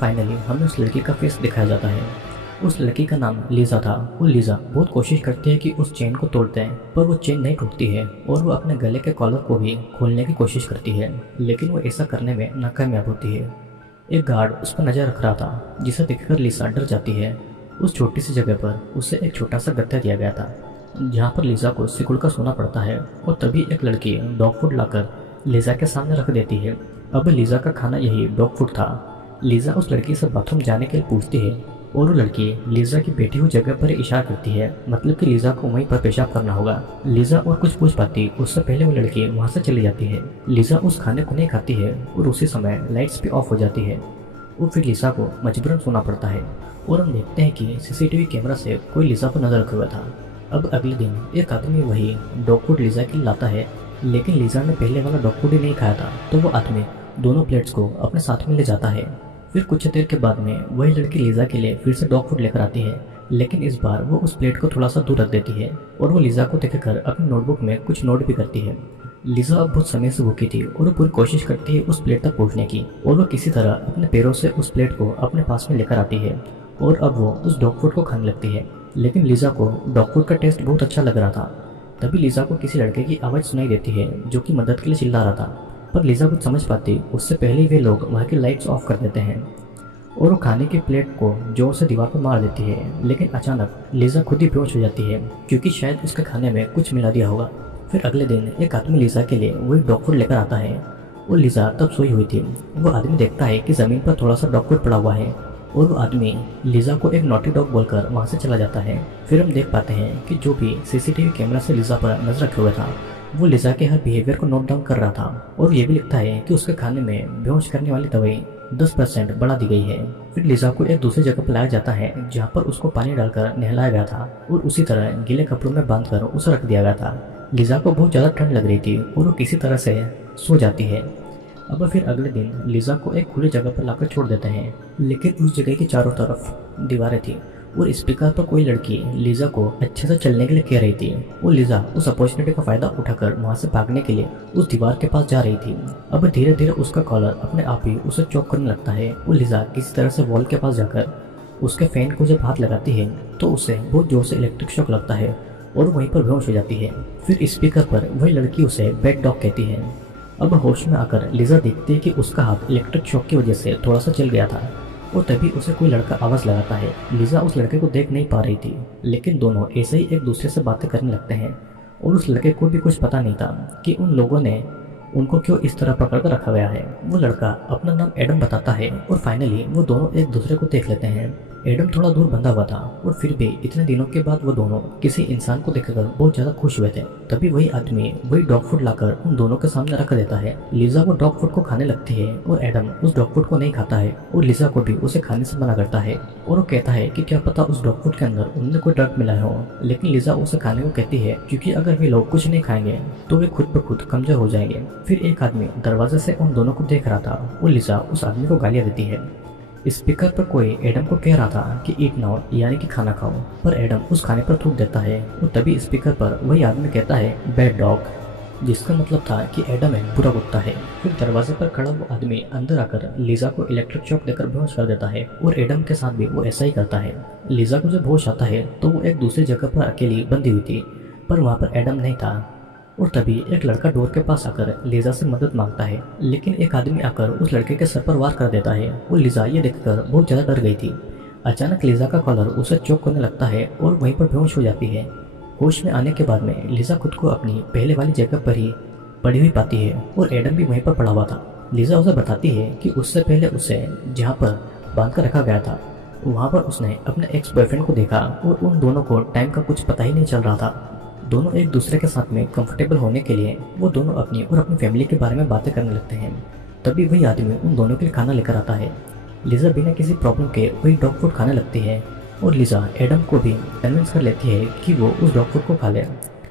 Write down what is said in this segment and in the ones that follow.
Finally हमें उस लड़की का फेस दिखाया जाता है। उस लड़की का नाम लीज़ा था। वो लीज़ा बहुत कोशिश करती है कि उस चेन को तोड़ते हैं, पर वो चेन नहीं टूटती है और वो अपने गले के कॉलर को भी खोलने की कोशिश करती है, लेकिन वो ऐसा करने में नाकामयाब होती है। एक गार्ड उस पर नजर रख रहा था, जिसे देखकर लीज़ा डर जाती है। उस छोटी सी जगह पर उसे एक छोटा सा गत्ता दिया गया था, जहाँ पर लीज़ा को सिकुड़ कर सोना पड़ता है, और तभी एक लड़की डॉग फूड लाकर लीज़ा के सामने रख देती है। अब लीज़ा का खाना यही डॉग फूड था। लीज़ा उस लड़की से बाथरूम जाने के लिए पूछती है, और वो लड़की लीज़ा की बैठी हुई जगह पर इशारा करती है, मतलब कि लीज़ा को वहीं पर पेशाब करना होगा। लीज़ा और कुछ पूछ पाती उससे पहले वो लड़की वहाँ से चली जाती है। लीज़ा उस खाने को नहीं खाती है और उसी समय लाइट्स भी ऑफ हो जाती है, और फिर लीज़ा को मजबूरन सोना पड़ता है। और हम देखते हैं कि सीसीटीवी कैमरा से कोई लीज़ा पर नजर रखा हुआ था। अब अगले दिन एक आदमी वही डॉग फूड लीज़ा के लिए लाता है, लेकिन लीज़ा ने पहले वाला डॉग फूड ही नहीं खाया था, तो वो आदमी दोनों प्लेट्स को अपने साथ में ले जाता है। फिर कुछ देर के बाद में वही लड़की लीज़ा के लिए फिर से डॉग फूड लेकर आती है, लेकिन इस बार वो उस प्लेट को थोड़ा सा दूर रख देती है, और वो लीज़ा को देखकर अपनी नोटबुक में कुछ नोट भी करती है। लीज़ा अब बहुत समय से भूखी थी और वो पूरी कोशिश करती है उस प्लेट तक पहुंचने की, और वो किसी तरह अपने पैरों से उस प्लेट को अपने पास में लेकर आती है, और अब वो उस डॉग फूड को खाने लगती है। लेकिन लीज़ा को डॉग फूड का टेस्ट बहुत अच्छा लग रहा था। तभी लीज़ा को किसी लड़के की आवाज़ सुनाई देती है, जो कि मदद के लिए चिल्ला रहा था, पर लीज़ा कुछ समझ पाती उससे पहले ही वे लोग वहाँ की लाइट्स ऑफ कर देते हैं, और वो खाने की प्लेट को जोर से दीवार पर मार देती है। लेकिन अचानक लीज़ा खुद ही बेहोश हो जाती है, क्योंकि शायद उसके खाने में कुछ मिला दिया होगा। फिर अगले दिन एक आदमी लीज़ा के लिए वही डॉग फूड लेकर आता है, और लीज़ा तब सोई हुई थी। वो आदमी देखता है कि ज़मीन पर थोड़ा सा डॉग फूड पड़ा हुआ है, और वो आदमी लीज़ा को एक नॉटी डॉग बोलकर वहाँ से चला जाता है। फिर हम देख पाते हैं कि जो भी सीसीटीवी कैमरा से लीज़ा पर नजर रखे हुए था, वो लीज़ा के हर बिहेवियर को नोट डाउन कर रहा था, और ये भी लिखता है कि उसके खाने में बेहोश करने वाली दवाई 10% बढ़ा दी गई है। फिर लीज़ा को एक दूसरी जगह पर लाया जाता है, जहाँ पर उसको पानी डालकर नहलाया गया था, और उसी तरह गीले कपड़ों में बांधकर उसे रख दिया गया था। लीज़ा को बहुत ज़्यादा ठंड लग रही थी और वो किसी तरह से सो जाती है। अब फिर अगले दिन लीज़ा को एक खुली जगह पर लाकर छोड़ देते हैं, लेकिन उस जगह की चारों तरफ दीवारें थी, और स्पीकर पर कोई लड़की लीज़ा को अच्छे से चलने के लिए कह रही थी। वो लीज़ा उस अपॉर्चुनिटी का फ़ायदा उठाकर वहाँ से भागने के लिए उस दीवार के पास जा रही थी। अब धीरे धीरे उसका कॉलर अपने आप ही उसे चौक करने लगता है। वो लीज़ा किसी तरह से वॉल के पास जाकर उसके फैन को जब हाथ लगाती है, तो उसे बहुत जोर से इलेक्ट्रिक शॉक लगता है, और वहीं पर बेहोश हो जाती है। फिर स्पीकर पर वही लड़की उसे बैड डॉग कहती है। अब होश में आकर लीज़ा देखती है कि उसका हाथ इलेक्ट्रिक शॉक की वजह से थोड़ा सा जल गया था, और तभी उसे कोई लड़का आवाज़ लगाता है। लीज़ा उस लड़के को देख नहीं पा रही थी, लेकिन दोनों ऐसे ही एक दूसरे से बातें करने लगते हैं, और उस लड़के को भी कुछ पता नहीं था कि उन लोगों ने उनको क्यों इस तरह पकड़ कर रखा गया है। वो लड़का अपना नाम एडम बताता है, और फाइनली वो दोनों एक दूसरे को देख लेते हैं। एडम थोड़ा दूर बंधा हुआ था, और फिर भी इतने दिनों के बाद वो दोनों किसी इंसान को देखकर बहुत ज्यादा खुश हुए थे। तभी वही आदमी वही डॉग फूड लाकर उन दोनों के सामने रख देता है। लीज़ा वो डॉग फूड को खाने लगती है, और एडम उस डॉग फूड को नहीं खाता है, और लीज़ा को भी उसे खाने से मना करता है, और वो कहता है कि क्या पता उस डॉग फूड के अंदर उन्हें कोई ड्रग मिला हो। लेकिन लीज़ा उसे खाने को कहती है, क्योंकि अगर वे लोग कुछ नहीं खाएंगे तो वे खुद ब खुद कमजोर हो जाएंगे। फिर एक आदमी दरवाजे से उन दोनों को देख रहा था, और लीज़ा उस आदमी को गालियाँ देती है। स्पीकर पर कोई एडम को कह रहा था कि ईट नाउ, यानी कि खाना खाओ, पर एडम उस खाने पर थूक देता है, और तभी स्पीकर पर वही आदमी कहता है बैड डॉग, जिसका मतलब था कि एडम एक बुरा कुत्ता है। फिर दरवाजे पर खड़ा वो आदमी अंदर आकर लीज़ा को इलेक्ट्रिक शॉक देकर बेहोश कर देता है, और एडम के साथ भी वो ऐसा ही करता है। लीज़ा को जब होश आता है तो वो एक दूसरी जगह पर अकेली बंधी हुई थी, पर वहाँ पर एडम नहीं था, और तभी एक लड़का डोर के पास आकर लीज़ा से मदद मांगता है, लेकिन एक आदमी आकर उस लड़के के सर पर वार कर देता है। वो लीज़ा ये देखकर बहुत ज़्यादा डर गई थी। अचानक लीज़ा का कॉलर उसे चोक करने लगता है, और वहीं पर बेहोश हो जाती है। होश में आने के बाद में लीज़ा खुद को अपनी पहले वाली जगह पर ही पड़ी हुई पाती है, और एडम भी वहीं पर पड़ा हुआ था। लीज़ा उसे बताती है कि उससे पहले उसे जहाँ पर बांध कर रखा गया था, वहाँ पर उसने अपने एक्स बॉयफ्रेंड को देखा, और उन दोनों को टाइम का कुछ पता ही नहीं चल रहा था। दोनों एक दूसरे के साथ में कंफर्टेबल होने के लिए वो दोनों अपनी और अपनी फैमिली के बारे में बातें करने लगते हैं। तभी वही आदमी उन दोनों के लिए खाना लेकर आता है। लीज़ा बिना किसी प्रॉब्लम के वही डॉग फूड खाने लगती है, और लीज़ा एडम को भी कन्विंस कर लेती है कि वो उस डॉग फूड को खा ले।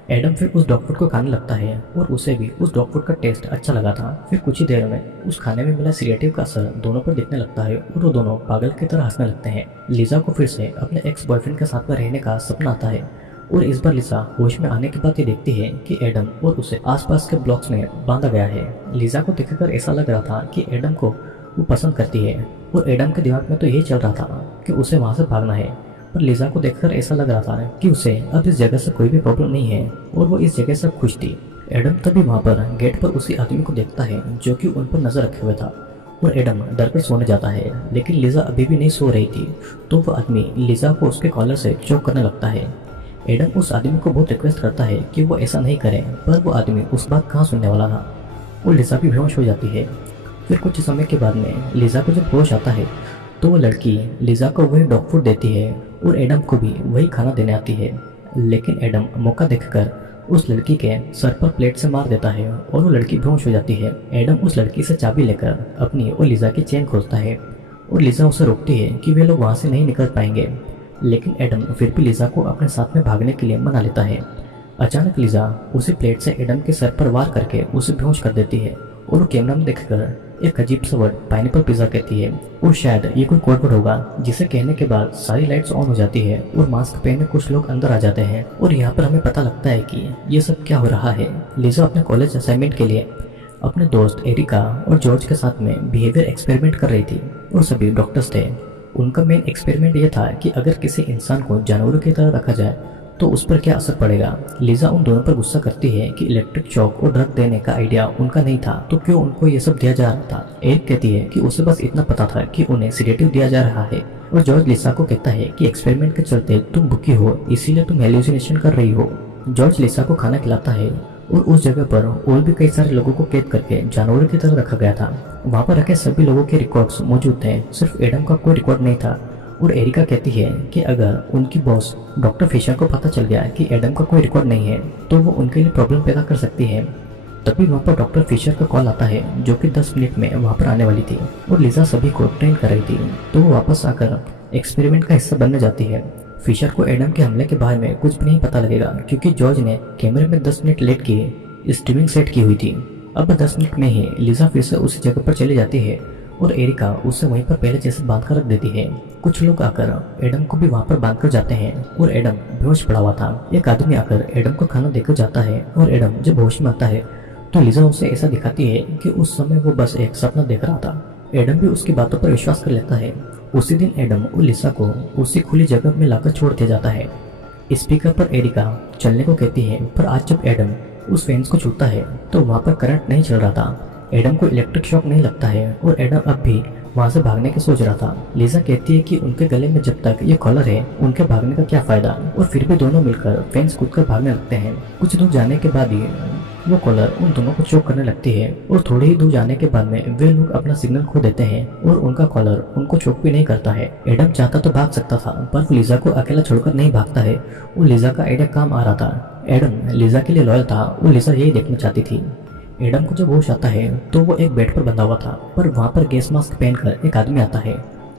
एडम फिर उस डॉग फूड को खाने लगता है, और उसे भी उस डॉग फूड का टेस्ट अच्छा लगा था। फिर कुछ ही देर में उस खाने में मिला सीडेटिव का असर दोनों पर दिखने लगता है, और वो दोनों पागल की तरह हंसने लगते हैं। लीज़ा को फिर से अपने एक्स बॉयफ्रेंड के साथ में रहने का सपना आता है, और इस बार लीज़ा होश में आने के बाद ये देखती है कि एडम और उसे आसपास के ब्लॉक्स में बांधा गया है। लीज़ा को देखकर ऐसा लग रहा था कि एडम को वो पसंद करती है। और एडम के दिमाग में तो यही चल रहा था कि उसे वहाँ से भागना है, पर लिजा को देखकर ऐसा लग रहा था कि उसे अब इस जगह से कोई भी प्रॉब्लम नहीं है और वो इस जगह से खुश थी। एडम तभी वहाँ पर गेट पर उसी आदमी को देखता है जो कि उन पर नजर रखे हुए था और एडम डर कर सोने जाता है, लेकिन लिजा अभी भी नहीं सो रही थी। तो वो आदमी लिजा को उसके कॉलर से चोक करने लगता है। एडम उस आदमी को बहुत रिक्वेस्ट करता है कि वो ऐसा नहीं करे, पर वो आदमी उस बात कहाँ सुनने वाला था और लिजा भी बेहोश हो जाती है। फिर कुछ समय के बाद में लिजा को जब होश आता है तो वो लड़की लिजा को वही डॉग फूड देती है और एडम को भी वही खाना देने आती है। लेकिन एडम मौका देखकर उस लड़की के सर पर प्लेट से मार देता है और वो लड़की बेहोश हो जाती है। एडम उस लड़की से चाबी लेकर अपनी और लिजा की चेन खोलता है और लिजा उसे रोकती है कि वे लोग वहाँ से नहीं निकल पाएंगे, लेकिन एडम फिर भी लिजा को अपने साथ में भागने के लिए मना लेता है। अचानक लिजा उसी प्लेट से एडम के सर पर वार करके उसे बेहोश कर देती है और वो कैमरा में देखकर एक अजीब सा वर्ड पाइनएप्पल पिज़्ज़ा कहती है और शायद ये कोई कोड वर्ड होगा, जिसे कहने के बाद सारी लाइट्स ऑन हो जाती है और मास्क पहने कुछ लोग अंदर आ जाते हैं। और यहाँ पर हमें पता लगता है कि ये सब क्या हो रहा है। लिजा अपने कॉलेज असाइनमेंट के लिए अपने दोस्त एरिका और जॉर्ज के साथ में बिहेवियर एक्सपेरिमेंट कर रही थी और सभी डॉक्टर्स थे। उनका मेन एक्सपेरिमेंट ये था कि अगर किसी इंसान को जानवरों की तरह रखा जाए तो उस पर क्या असर पड़ेगा। लिजा उन दोनों पर गुस्सा करती है कि इलेक्ट्रिक शॉक और ड्रग देने का आइडिया उनका नहीं था, तो क्यों उनको ये सब दिया जा रहा था। एरिक कहती है कि उसे बस इतना पता था कि उन्हें सिडेटिव दिया जा रहा है और जॉर्ज लिसा को कहता है कि एक्सपेरिमेंट के चलते तुम भूखी हो, इसीलिए तुम हेलुसिनेशन कर रही हो। जॉर्ज लिसा को खाना खिलाता है और उस जगह पर और भी कई सारे लोगों को कैद करके जानवरों की तरह रखा गया था। वहाँ पर रखे सभी लोगों के रिकॉर्ड्स मौजूद थे, सिर्फ एडम का कोई रिकॉर्ड नहीं था। और एरिका कहती है कि अगर उनकी बॉस डॉक्टर फिशर को पता चल गया कि एडम का कोई रिकॉर्ड नहीं है तो वो उनके लिए प्रॉब्लम पैदा कर सकती है। तभी वहाँ पर डॉक्टर फिशर का कॉल आता है जो कि 10 मिनट में वहाँ पर आने वाली थी और लिजा सभी को ट्रेन कर रही थी, तो वो वापस आकर एक्सपेरिमेंट का हिस्सा बनने जाती है। फिशर को एडम के हमले के बारे में कुछ भी नहीं पता लगेगा क्योंकि जॉर्ज ने कैमरे में 10 मिनट लेट की स्ट्रीमिंग सेट की हुई थी। अब 10 मिनट में ही लिजा फिर से उसी जगह पर चली जाती है और एरिका उसे वहीं पर पहले जैसे बांध कर रख देती है। कुछ लोग आकर एडम को भी वहाँ पर बांध कर जाते हैं और एडम बेहोश पड़ा हुआ था। एक आदमी आकर एडम को खाना देकर जाता है और एडम जब होश में आता है तो लिजा उसे ऐसा दिखाती है कि उस समय वो बस एक सपना देख रहा था। एडम भी उसकी बातों पर विश्वास कर लेता है। उसी दिन एडम और लिसा को उसी खुली जगह में लाकर छोड़ दिया जाता है। स्पीकर पर एरिका चलने को कहती है, पर आज जब एडम उस फेंस को छूता है तो वहाँ पर करंट नहीं चल रहा था। एडम को इलेक्ट्रिक शॉक नहीं लगता है और एडम अब भी वहाँ से भागने की सोच रहा था। लिजा कहती है कि उनके गले में जब तक ये कॉलर है उनके भागने का क्या फायदा, और फिर भी दोनों मिलकर फेंस कूदकर भागने लगते हैं। कुछ दूर जाने के बाद ही वो कॉलर उन दोनों को चोक करने लगती है और थोड़ी ही दूर जाने के बाद में वे लोग अपना सिग्नल खो देते हैं और उनका कॉलर उनको चोक भी नहीं करता है। एडम चाहता तो भाग सकता था, पर वो लिजा को अकेला छोड़कर नहीं भागता है और लिजा का आइडिया काम आ रहा था। एडम लिजा के लिए लॉयल था और लिजा यही देखना चाहती थी। एडम को जब होश आता है तो वो एक बेड पर बंधा हुआ था, पर वहाँ पर गैस मास्क पहनकर एक आदमी आता है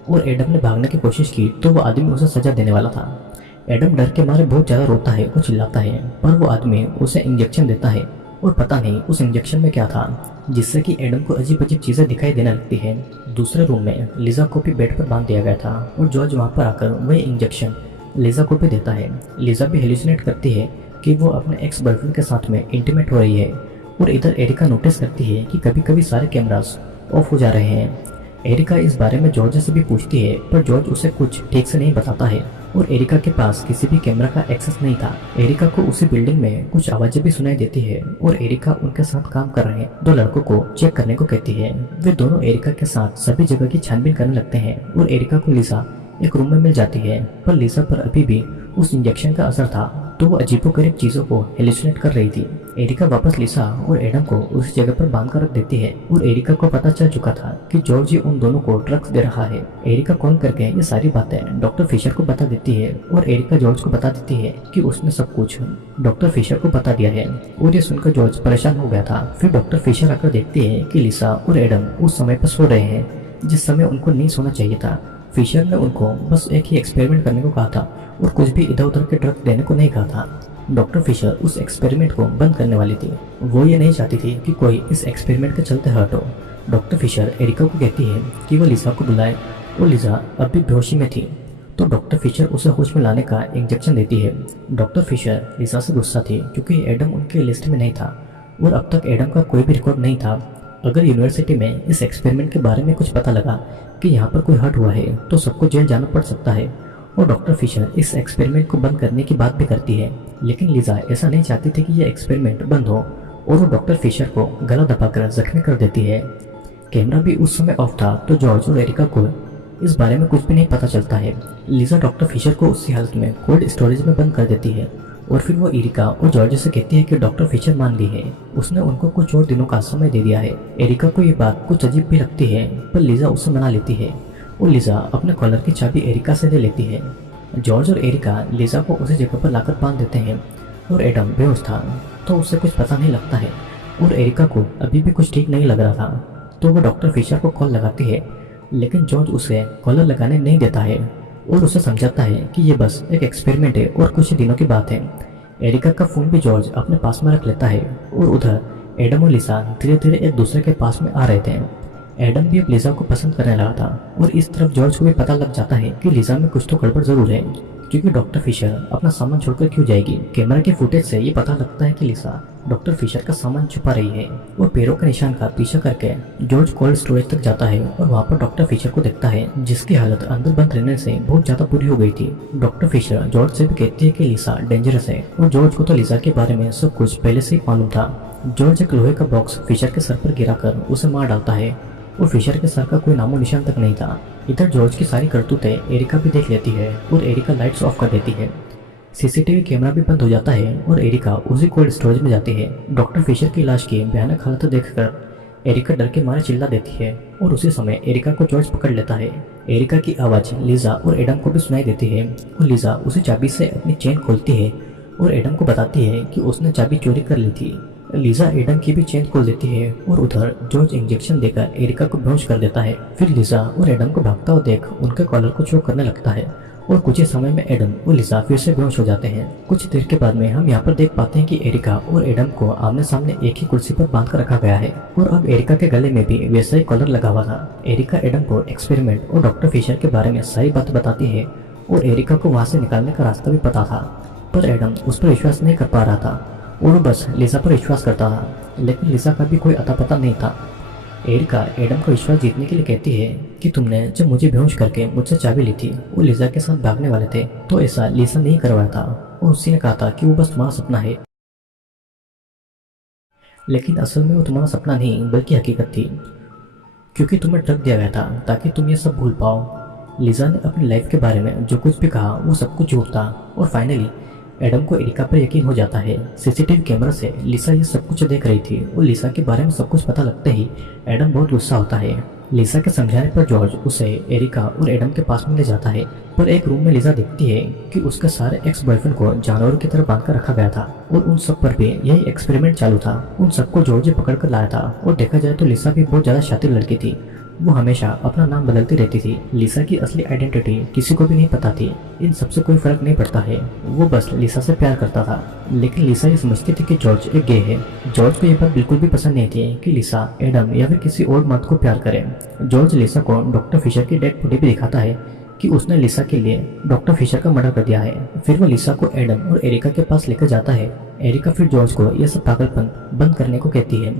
और एडम ने भागने की कोशिश की तो वो आदमी उसे सजा देने वाला था। एडम डर के मारे बहुत ज़्यादा रोता है और चिल्लाता है, पर वो आदमी उसे इंजेक्शन देता है और पता नहीं उस इंजेक्शन में क्या था जिससे कि एडम को अजीब अजीब चीज़ें दिखाई देने लगती है। दूसरे रूम में लिजा को भी बेड पर बांध दिया गया था और जॉर्ज वहाँ पर आकर वही इंजेक्शन लिजा को भी देता है। लिजा भी हेलुसिनेट करती है कि वो अपने एक्स बॉयफ्रेंड के साथ में इंटीमेट हो रही है और इधर एरिका नोटिस करती है कि कभी कभी सारे कैमरास ऑफ हो जा रहे हैं। एरिका इस बारे में जॉर्ज से भी पूछती है, पर जॉर्ज उसे कुछ ठीक से नहीं बताता है और एरिका के पास किसी भी कैमरा का एक्सेस नहीं था। एरिका को उसी बिल्डिंग में कुछ आवाजें भी सुनाई देती है और एरिका उनके साथ काम कर रहे 2 लड़कों को चेक करने को कहती है। वे दोनों एरिका के साथ सभी जगह की छानबीन करने लगते हैं और एरिका को लिसा एक रूम में मिल जाती है, पर लिसा पर अभी भी उस इंजेक्शन का असर था तो वो अजीबोगरीब चीजों को हेलुसिनेट कर रही थी। एरिका वापस लिसा और एडम को उस जगह पर बांध कर रख देती है और एरिका को पता चल चुका था कि जॉर्ज उन दोनों को ड्रग्स दे रहा है। एरिका कॉल करके ये सारी बातें डॉक्टर फिशर को बता देती है और एरिका जॉर्ज को बता देती है कि उसने सब कुछ डॉक्टर फिशर को बता दिया है और ये सुनकर जॉर्ज परेशान हो गया था। फिर डॉक्टर फिशर आकर देखती है कि लिसा और एडम उस समय पर सो रहे हैं जिस समय उनको नहीं सोना चाहिए था। फिशर ने उनको बस एक ही एक्सपेरिमेंट करने को कहा था और कुछ भी इधर उधर के ड्रग देने को नहीं कहा था। डॉक्टर फिशर उस एक्सपेरिमेंट को बंद करने वाली थी। वो ये नहीं चाहती थी कि कोई इस एक्सपेरिमेंट के चलते हर्ट हो। डॉक्टर फिशर एरिका को कहती है कि वो लिसा को बुलाए और लिसा अब भी बेहोशी में थी, तो डॉक्टर फिशर उसे होश में लाने का इंजेक्शन देती है। डॉक्टर फिशर लिसा से गुस्सा थी क्योंकि एडम उनकी लिस्ट में नहीं था और अब तक एडम का कोई भी रिकॉर्ड नहीं था अगर यूनिवर्सिटी में इस एक्सपेरिमेंट के बारे में कुछ पता लगा कि यहाँ पर कोई हर्ट हुआ है तो सबको जेल जाना पड़ सकता है। और डॉक्टर फिशर इस एक्सपेरिमेंट को बंद करने की बात भी करती है, लेकिन लिजा ऐसा नहीं चाहती थी कि यह एक्सपेरिमेंट बंद हो और वो डॉक्टर फिशर को गला दबाकर जख्मी कर देती है। कैमरा भी उस समय ऑफ था तो जॉर्ज और एरिका को इस बारे में कुछ भी नहीं पता चलता है। लिजा डॉक्टर फिशर को उसी हालत में कोल्ड स्टोरेज में बंद कर देती है और फिर वो एरिका और जॉर्ज से कहती है कि डॉक्टर फिशर मान गई है, उसने उनको कुछ और दिनों का समय दे दिया है। एरिका को ये बात कुछ अजीब भी लगती है पर लिजा उसे मना लेती है और लिजा अपने कॉलर की चाबी एरिका से ले लेती है। जॉर्ज और एरिका लिजा को उसी जगह पर लाकर बांध देते हैं और एडम बेहोश था तो उसे कुछ पता नहीं लगता है और एरिका को अभी भी कुछ ठीक नहीं लग रहा था तो वो डॉक्टर फिशर को कॉल लगाती है, लेकिन जॉर्ज उसे कॉलर लगाने नहीं देता है और उसे समझाता है कि ये बस एक एक्सपेरिमेंट है और कुछ ही दिनों की बात है। एरिका का फ़ोन भी जॉर्ज अपने पास में रख लेता है और उधर एडम और लिसा धीरे धीरे एक दूसरे के पास में आ रहे थे। एडम भी अब लिसा को पसंद करने लगा था और इस तरफ जॉर्ज को भी पता लग जाता है कि लिसा में कुछ तो गड़बड़ जरूर है, क्योंकि डॉक्टर फिशर अपना सामान छोड़कर क्यों जाएगी। कैमरा के फुटेज से ये पता लगता है कि लिसा डॉक्टर फिशर का सामान छुपा रही है और पैरों के निशान का पीछा करके जॉर्ज कोल्ड स्टोरेज तक जाता है और वहाँ पर डॉक्टर फिशर को देखता है जिसकी हालत अंदर बंद रहने से बहुत ज्यादा बुरी हो गई थी। डॉक्टर फिशर जॉर्ज से भी कहती है कि लिसा डेंजरस है और जॉर्ज को तो लिसा के बारे में सब कुछ पहले से ही मालूम था। जॉर्ज एक लोहे का बॉक्स फिशर के सर पर गिराकर उसे मार डालता है और फिशर के सर का कोई नामो निशान तक नहीं था। इधर जॉर्ज की सारी करतूतें एरिका भी देख लेती है और एरिका लाइट्स ऑफ कर देती है। सीसीटीवी कैमरा भी बंद हो जाता है और एरिका उसी कोल्ड स्टोरेज में जाती है। डॉक्टर फिशर की लाश की भयानक हालत देखकर एरिका डर के मारे चिल्ला देती है और उसी समय एरिका को जॉर्ज पकड़ लेता है। एरिका की आवाज़ लिजा और एडम को भी सुनाई देती है और लिजा उसी चाबी से अपनी चेन खोलती है और एडम को बताती है कि उसने चाबी चोरी कर ली थी। लिजा एडम की भी चेन खोल देती है और उधर जॉर्ज इंजेक्शन देकर एरिका को बेहोश कर देता है। फिर लिजा और एडम को भागता हुआ देख उनके कॉलर को चोक करने लगता है और कुछ ही समय में एडम और लिजा फिर से बेहोश हो जाते हैं। कुछ देर के बाद में हम यहाँ पर देख पाते हैं कि एरिका और एडम को आमने सामने एक ही कुर्सी पर बांध कर रखा गया है और अब एरिका के गले में भी वैसा ही कॉलर लगा हुआ था। एरिका एडम को एक्सपेरिमेंट और डॉक्टर फिशर के बारे में सारी बात बताती है और एरिका को वहाँ से निकालने का रास्ता भी पता था, पर एडम उस पर विश्वास नहीं कर पा रहा था और वो बस लिजा पर विश्वास करता था, लेकिन लिजा का भी कोई अता पता नहीं था। एरिका एडम का विश्वास जीतने के लिए कहती है कि तुमने जब मुझे बेहोश करके मुझसे चाबी ली थी वो लिजा के साथ भागने वाले थे तो ऐसा लिजा नहीं करवाया था और उसी ने कहा था कि वो बस तुम्हारा सपना है, लेकिन असल में वो तुम्हारा सपना नहीं बल्कि हकीकत थी, क्योंकि तुम्हें ड्रग दिया गया था ताकि तुम ये सब भूल पाओ। लिजा ने अपनी लाइफ के बारे में जो कुछ भी कहा वो सब कुछ झूठ था और फाइनली एडम को एरिका पर यकीन हो जाता है। सीसीटीवी कैमरा से लिसा ये सब कुछ देख रही थी और लिसा के बारे में सब कुछ पता लगते ही एडम बहुत गुस्सा होता है। लिसा के समझाने पर जॉर्ज उसे एरिका और एडम के पास में ले जाता है, पर एक रूम में लिसा देखती है कि उसके सारे एक्स बॉयफ्रेंड को जानवरों की तरह बांध कर रखा गया था और उन सब पर भी यही एक्सपेरिमेंट चालू था। उन सबको जॉर्ज पकड़ कर लाया था और देखा जाए तो लिसा भी बहुत ज्यादा शातिर लड़की थी। वो हमेशा अपना नाम बदलती रहती थी। लिसा की असली आइडेंटिटी किसी को भी नहीं पता थी। इन सबसे कोई फर्क नहीं पड़ता है, वो बस लिसा से प्यार करता था, लेकिन लिसा ये समझती थी कि जॉर्ज एक गे है। जॉर्ज को ये बात बिल्कुल भी पसंद नहीं थी कि लिसा एडम या फिर किसी और मर्द को प्यार करे। जॉर्ज लिसा को डॉक्टर फिशर की डेड बॉडी भी दिखाता है कि उसने लिसा के लिए डॉक्टर फिशर का मर्डर कर दिया है। फिर वो लिसा को एडम और एरिका के पास लेकर जाता है। एरिका फिर जॉर्ज को यह सब पागलपन बंद करने को कहती है।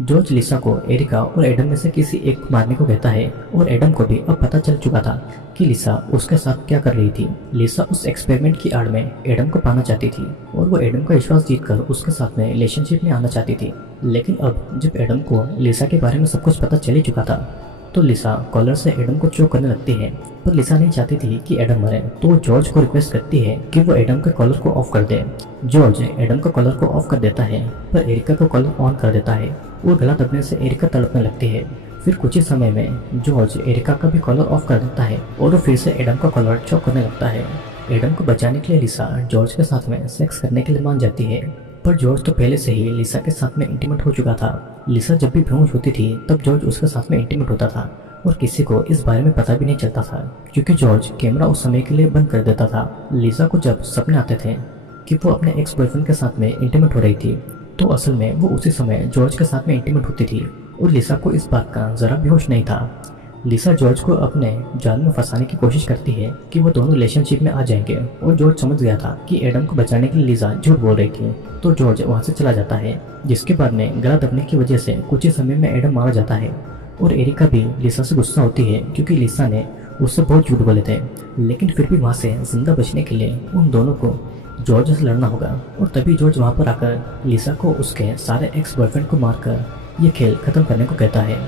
जॉर्ज लिसा को एरिका और एडम में से किसी एक को मारने को कहता है और एडम को भी अब पता चल चुका था कि लिसा उसके साथ क्या कर रही थी। लिसा उस एक्सपेरिमेंट की आड़ में एडम को पाना चाहती थी और वो एडम का विश्वास जीतकर उसके साथ में रिलेशनशिप में आना चाहती थी। लेकिन अब जब एडम को लिसा के बारे में सब कुछ पता चल ही चुका था तो लिसा कॉलर से एडम को चोक करने लगती है, पर लिसा नहीं चाहती थी कि एडम मरे, तो वो जॉर्ज को रिक्वेस्ट करती है कि वो एडम के कॉलर को ऑफ कर दे। जॉर्ज एडम का कॉलर को ऑफ कर देता है पर एरिका का कॉलर ऑन कर देता है और गला दबने से एरिका तड़पने लगती है। फिर कुछ ही समय में जॉर्ज एरिका का भी कॉलर ऑफ कर देता है और वो फिर से एडम का कॉलर चोक करने लगता है। एडम को बचाने के लिए लिसा जॉर्ज के साथ में सेक्स करने के लिए मान जाती है, पर जॉर्ज तो पहले से ही लिसा के साथ में इंटीमेट हो चुका था। लिसा जब भी बेहोश होती थी तब जॉर्ज उसके साथ में इंटीमेट होता था और किसी को इस बारे में पता भी नहीं चलता था, क्योंकि जॉर्ज कैमरा उस समय के लिए बंद कर देता था। लिसा को जब सपने आते थे कि वो अपने एक्स बॉयफ्रेंड के साथ में इंटीमेट हो रही थी तो असल में वो उसी समय जॉर्ज के साथ में इंटीमेट होती थी और लिसा को इस बात का जरा भी होश नहीं था। लिसा जॉर्ज को अपने जाल में फंसाने की कोशिश करती है कि वो दोनों रिलेशनशिप में आ जाएंगे और जॉर्ज समझ गया था कि एडम को बचाने के लिए लिसा झूठ बोल रही थी, तो जॉर्ज वहाँ से चला जाता है, जिसके बाद में गला दबने की वजह से कुछ ही समय में एडम मारा जाता है। और एरिका भी लिसा से गुस्सा होती है क्योंकि लिसा ने उससे बहुत झूठ बोले थे, लेकिन फिर भी वहाँ से जिंदा बचने के लिए उन दोनों को जॉर्ज से लड़ना होगा। और तभी जॉर्ज वहाँ पर आकर लिसा को उसके सारे एक्स बॉयफ्रेंड को मारकर ये खेल खत्म करने को कहता है।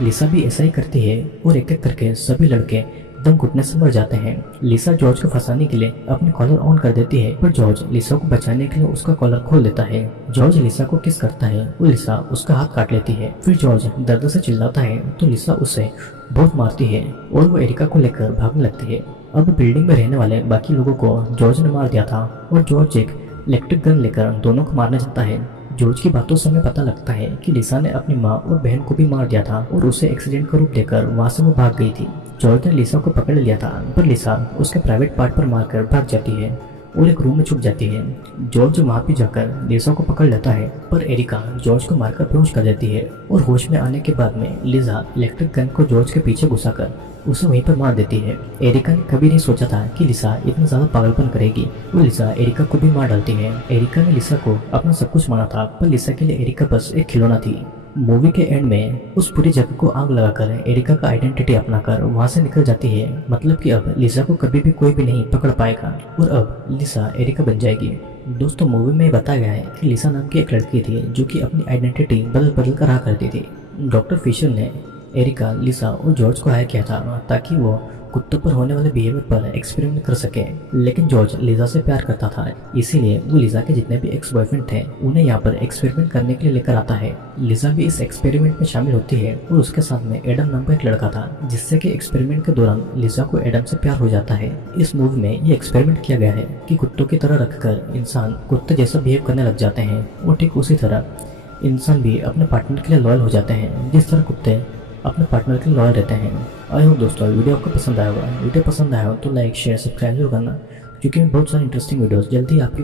लिसा भी ऐसा ही करती है और एक एक करके सभी लड़के दम घुटने से मर जाते हैं। लिसा जॉर्ज को फंसाने के लिए अपने कॉलर ऑन कर देती है, पर जॉर्ज लिसा को बचाने के लिए उसका कॉलर खोल देता है। जॉर्ज लिसा को किस करता है, वो लिसा उसका हाथ काट लेती है। फिर जॉर्ज दर्द से चिल्लाता है तो लिसा उसे बहुत मारती है और वो एरिका को लेकर भागने लगती है। अब बिल्डिंग में रहने वाले बाकी लोगों को जॉर्ज ने मार दिया था और जॉर्ज एक इलेक्ट्रिक गन लेकर दोनों को मारने जाता है। जॉर्ज की बातों से हमें पता लगता है कि लिसा ने अपनी माँ और बहन को भी मार दिया था और उसे एक्सीडेंट का रूप देकर वहाँ से वो भाग गई थी। जॉर्ज ने लिसा को पकड़ लिया था, पर लिसा उसके प्राइवेट पार्ट पर मारकर भाग जाती है और एक रूम में छुप जाती है। जॉर्ज वहाँ पे जाकर लिसा को पकड़ लेता है, पर एरिका जॉर्ज को मारकर बेहोश कर देती है और होश में आने के बाद में लिसा इलेक्ट्रिक गन को जॉर्ज के पीछे घुसाकर उसे वहीं पर मार देती है। एरिका ने कभी नहीं सोचा था कि लिसा इतना ज्यादा पागलपन करेगी। वो लिसा एरिका को भी मार डालती है। एरिका ने लिसा को अपना सब कुछ माना था, पर लिसा के लिए एरिका बस एक खिलौना थी। मूवी के एंड में उस पूरी जगह को आग लगाकर एरिका का आइडेंटिटी अपनाकर वहां से निकल जाती है। मतलब कि अब लिसा को कभी भी कोई भी नहीं पकड़ पाएगा और अब लिसा एरिका बन जाएगी। दोस्तों, मूवी में बताया गया है कि लिसा नाम की एक लड़की थी जो कि अपनी आइडेंटिटी बदल बदल कर रहा करती थी। डॉक्टर फिशर ने एरिका, लिसा और जॉर्ज को हायर किया था ताकि वो कुत्तों पर होने वाले बिहेवियर पर एक्सपेरिमेंट कर सके, लेकिन जॉर्ज लिसा से प्यार करता था, इसीलिए वो लिसा के जितने भी एक्स बॉयफ्रेंड थे उन्हें यहाँ पर एक्सपेरिमेंट करने के लिए लेकर आता है। लिसा भी इस एक्सपेरिमेंट में शामिल होती है और उसके साथ में एडम नाम का एक लड़का था, जिससे कि एक्सपेरिमेंट के दौरान लिसा को एडम से प्यार हो जाता है। इस मूवी में ये एक्सपेरिमेंट किया गया है कि कुत्तों की तरह रखकर इंसान कुत्ते जैसा बिहेव करने लग जाते हैं और ठीक उसी तरह इंसान भी अपने पार्टनर के लिए लॉयल हो जाते हैं, जिस तरह कुत्ते अपने पार्टनर के लिए लॉयल रहते हैं। आई होप दोस्तों वीडियो आपको पसंद आया होगा। वीडियो पसंद आया हो तो लाइक शेयर सब्सक्राइब जरूर करना, क्योंकि मैं बहुत सारी इंटरेस्टिंग वीडियोस जल्दी आपके